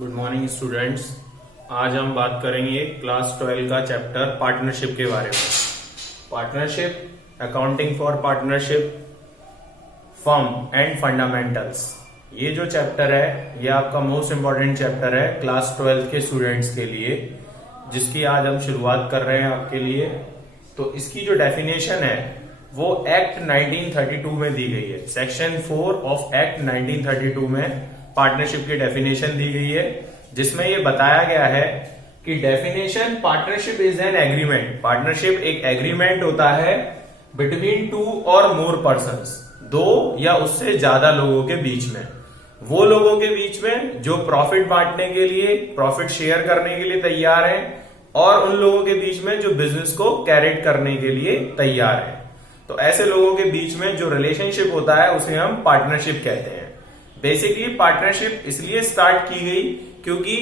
Good morning students. आज हम बात करेंगे क्लास 12 का चैप्टर पार्टनरशिप के बारे में। Partnership, accounting for partnership, firm and fundamentals. ये जो चैप्टर है ये आपका मोस्ट इम्पॉर्टेंट चैप्टर है क्लास 12 के स्टूडेंट्स के लिए, जिसकी आज हम शुरुआत कर रहे हैं आपके लिए। तो इसकी जो डेफिनेशन है वो एक्ट 1932 में दी गई है। सेक्शन 4 ऑफ एक्ट 1932 में पार्टनरशिप की डेफिनेशन दी गई है, जिसमें ये बताया गया है कि definition partnership is an agreement. Partnership एक एग्रीमेंट होता है बिटवीन टू और मोर पर्सन्स, दो या उससे ज्यादा लोगों के बीच में। वो लोगों के बीच में जो प्रॉफिट बांटने के लिए, प्रॉफिट शेयर करने के लिए तैयार हैं, और उन लोगों के बीच में जो बिजनेस को कैरेट करने के लिए तैयार हैं। तो ऐसे लोगों के बीच में जो रिलेशनशिप होता है उसे हम पार्टनरशिप कहते हैं। बेसिकली पार्टनरशिप इसलिए स्टार्ट की गई क्योंकि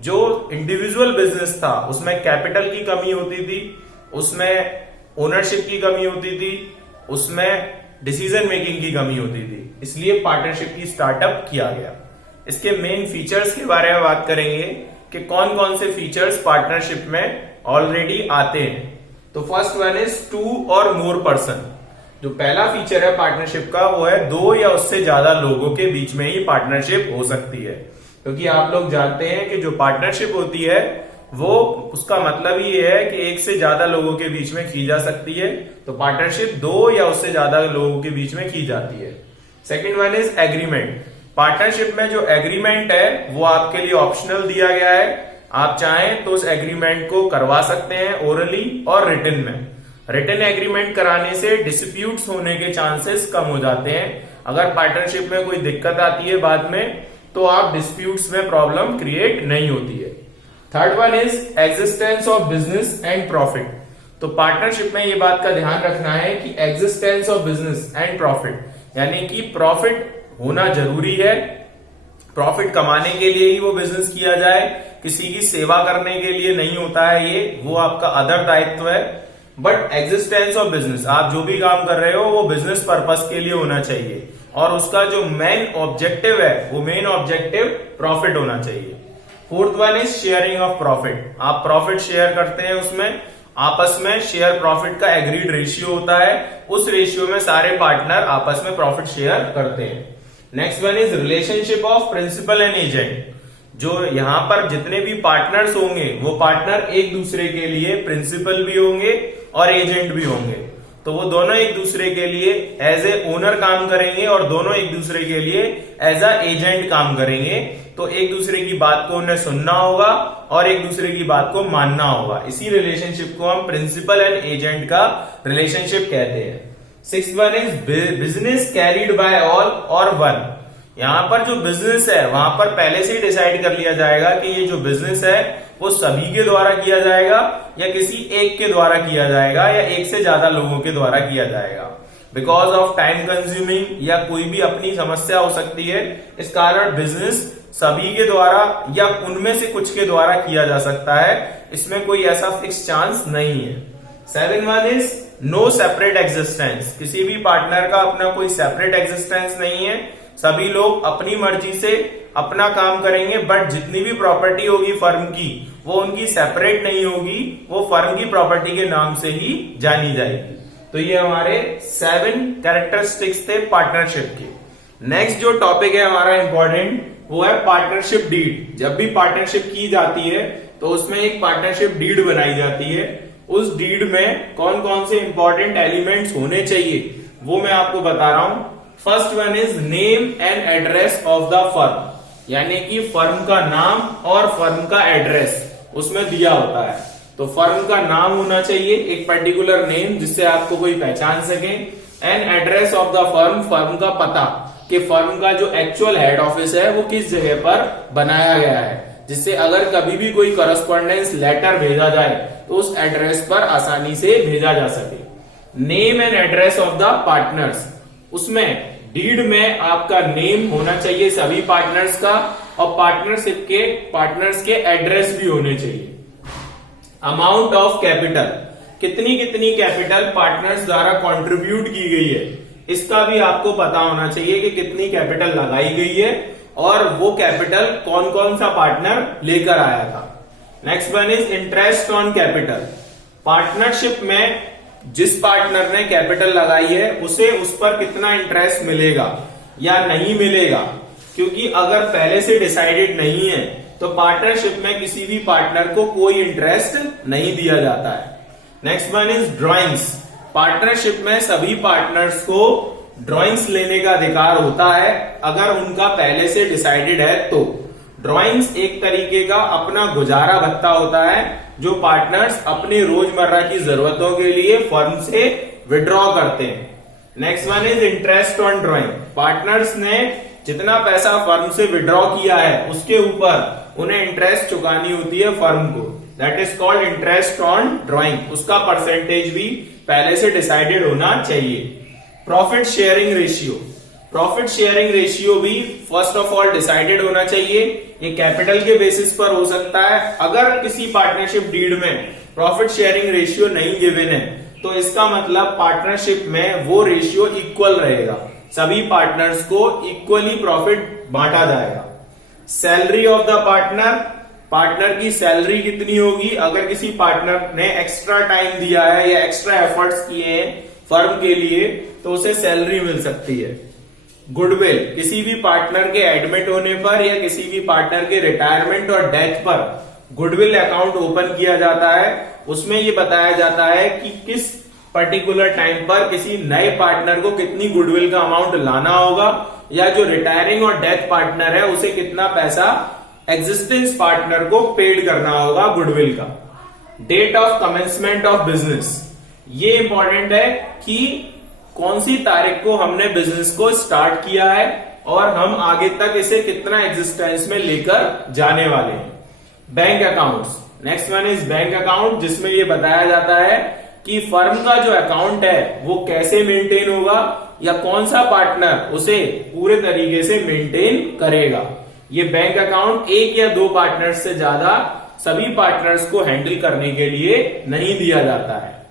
जो इंडिविजुअल बिजनेस था उसमें कैपिटल की कमी होती थी, उसमें ओनरशिप की कमी होती थी, उसमें डिसीजन मेकिंग की कमी होती थी। इसलिए पार्टनरशिप की स्टार्टअप किया गया। इसके मेन फीचर्स के बारे में बात करेंगे कि कौन कौन से फीचर्स पार्टनरशिप में ऑलरेडी आते हैं। तो फर्स्ट वन इज टू और मोर पर्सन। जो पहला फीचर है पार्टनरशिप का वो है दो या उससे ज्यादा लोगों के बीच में ही पार्टनरशिप हो सकती है। क्योंकि आप लोग जानते हैं कि जो पार्टनरशिप होती है वो उसका मतलब ही ये है कि एक से ज्यादा लोगों के बीच में की जा सकती है। तो पार्टनरशिप दो या उससे ज्यादा लोगों के बीच में की जाती है। Second one is agreement. Partnership में जो एग्रीमेंट है वो आपके लिए ऑप्शनल दिया गया है। आप चाहें तो उस एग्रीमेंट को करवा सकते हैं ओरली और रिटन में। रिटन एग्रीमेंट कराने से डिस्प्यूट्स होने के चांसेस कम हो जाते हैं। अगर पार्टनरशिप में कोई दिक्कत आती है बाद में तो आप डिस्प्यूट्स में प्रॉब्लम क्रिएट नहीं होती है। Third one is existence of business and profit. तो पार्टनरशिप में ये बात का ध्यान रखना है कि existence of business and profit, यानी कि प्रॉफिट होना जरूरी है। प्रॉफिट कमाने के लिए ही वो बिजनेस किया जाए, किसी की सेवा करने के लिए नहीं होता है। ये वो आपका अदर दायित्व है। बट एग्जिस्टेंस ऑफ बिजनेस, आप जो भी काम कर रहे हो वो बिजनेस पर्पस के लिए होना चाहिए, और उसका जो मेन ऑब्जेक्टिव है वो मेन ऑब्जेक्टिव प्रॉफिट होना चाहिए। Fourth one is sharing of profit. आप प्रॉफिट शेयर करते हैं, उसमें आपस में शेयर प्रॉफिट का एग्रीड रेशियो होता है। उस रेशियो में सारे पार्टनर आपस में प्रॉफिट शेयर करते हैं। Next one is relationship of principal and agent. जो यहां पर जितने भी पार्टनर्स होंगे वो पार्टनर एक दूसरे के लिए प्रिंसिपल भी होंगे और एजेंट भी होंगे। तो वो दोनों एक दूसरे के लिए एज ए ओनर काम करेंगे और दोनों एक दूसरे के लिए एज अ एजेंट काम करेंगे। तो एक दूसरे की बात को उन्हें सुनना होगा और एक दूसरे की बात को मानना होगा। इसी रिलेशनशिप को हम प्रिंसिपल एंड एजेंट का रिलेशनशिप कहते हैं। Sixth one is business carried by all और वन। यहां पर जो बिजनेस है वहां पर पहले से ही डिसाइड कर लिया जाएगा कि ये जो बिजनेस है वो सभी के द्वारा किया जाएगा या किसी एक के द्वारा किया जाएगा या एक से ज्यादा लोगों के द्वारा किया जाएगा। बिकॉज ऑफ टाइम कंज्यूमिंग या कोई भी अपनी समस्या हो सकती है, इस कारण बिजनेस सभी के द्वारा या उनमें से कुछ के द्वारा किया जा सकता है। इसमें कोई ऐसा फिक्स चांस नहीं है। Seven one is no separate existence. किसी भी पार्टनर का अपना कोई सेपरेट एग्जिस्टेंस नहीं है। सभी लोग अपनी मर्जी से अपना काम करेंगे, बट जितनी भी प्रॉपर्टी होगी फर्म की वो उनकी सेपरेट नहीं होगी, वो फर्म की प्रॉपर्टी के नाम से ही जानी जाएगी। तो ये हमारे 7 कैरेक्टरिस्टिक्स थे पार्टनरशिप के। नेक्स्ट जो टॉपिक है हमारा इंपॉर्टेंट वो है पार्टनरशिप डीड। जब भी पार्टनरशिप की जाती है तो उसमें एक पार्टनरशिप डीड बनाई जाती है। उस डीड में कौन कौन से इंपॉर्टेंट एलिमेंट्स होने चाहिए वो मैं आपको बता रहा हूं। First one is name and address of the firm, यानी कि फर्म का नाम और फर्म का एड्रेस उसमें दिया होता है। तो फर्म का नाम होना चाहिए, एक पर्टिकुलर नेम जिससे आपको कोई पहचान सके। And address of the firm, firm का पता कि फर्म का जो एक्चुअल हेड ऑफिस है वो किस जगह पर बनाया गया है, जिससे अगर कभी भी कोई करस्पॉन्डेंस लेटर भेजा जाए तो उस एड्रेस पर आसानी से भेजा जा सके। Name and address of the partners, उसमें डीड में आपका नेम होना चाहिए सभी पार्टनर्स का, और पार्टनर्स के एड्रेस भी होने चाहिए। अमाउंट ऑफ कैपिटल, कितनी कितनी कैपिटल पार्टनर्स द्वारा कंट्रीब्यूट की गई है इसका भी आपको पता होना चाहिए कि कितनी कैपिटल लगाई गई है और वो कैपिटल कौन कौन सा पार्टनर लेकर आया था। Next one is interest on capital. Partnership में जिस पार्टनर ने कैपिटल लगाई है उसे उस पर कितना इंटरेस्ट मिलेगा या नहीं मिलेगा, क्योंकि अगर पहले से डिसाइडेड नहीं है तो पार्टनरशिप में किसी भी पार्टनर को कोई इंटरेस्ट नहीं दिया जाता है। Next one is drawings. Partnership में सभी पार्टनर्स को ड्रॉइंग्स लेने का अधिकार होता है अगर उनका पहले से डिसाइडेड है तो। ड्रॉइंग्स एक तरीके का अपना गुजारा भत्ता होता है जो पार्टनर्स अपने रोजमर्रा की जरूरतों के लिए फर्म से विड्रॉ करते हैं। Next one is interest on drawing. Partners ने जितना पैसा फर्म से विड्रॉ किया है उसके ऊपर उन्हें इंटरेस्ट चुकानी होती है फर्म को, that is called interest on drawing. उसका परसेंटेज भी पहले से डिसाइडेड होना चाहिए। Profit sharing ratio. Profit sharing ratio भी फर्स्ट ऑफ ऑल डिसाइडेड होना चाहिए। ये कैपिटल के बेसिस पर हो सकता है। अगर किसी पार्टनरशिप डीड में प्रॉफिट शेयरिंग रेशियो नहीं गिवन है तो इसका मतलब पार्टनरशिप में वो रेशियो इक्वल रहेगा, सभी पार्टनर्स को इक्वली प्रॉफिट बांटा जाएगा। Salary of the partner. Partner की सैलरी कितनी होगी? अगर किसी पार्टनर ने एक्स्ट्रा टाइम दिया है या एक्स्ट्रा एफर्ट्स किए हैं फर्म के लिए तो उसे सैलरी मिल सकती है। गुडविल। किसी भी पार्टनर के एडमिट होने पर या किसी भी पार्टनर के रिटायरमेंट और डेथ पर गुडविल अकाउंट ओपन किया जाता है। उसमें ये बताया जाता है कि किस पर्टिकुलर टाइम पर किसी नए पार्टनर को कितनी गुडविल का अमाउंट लाना होगा या जो रिटायरिंग और डेथ पार्टनर है उसे कितना पैसा एग्जिस्टेंस पार्टनर को पेड करना होगा गुडविल का। Date of commencement of business. ये इंपॉर्टेंट है कि कौन सी तारीख को हमने बिजनेस को स्टार्ट किया है और हम आगे तक इसे कितना एग्जिस्टेंस में लेकर जाने वाले हैं। Bank accounts. Next one is bank account, जिसमें ये बताया जाता है कि फर्म का जो अकाउंट है वो कैसे मेंटेन होगा या कौन सा पार्टनर उसे पूरे तरीके से मेंटेन करेगा। ये बैंक अकाउंट एक या दो पार्टनर्स से ज्यादा सभी पार्टनर्स को हैंडल करने के लिए नहीं दिया जाता है।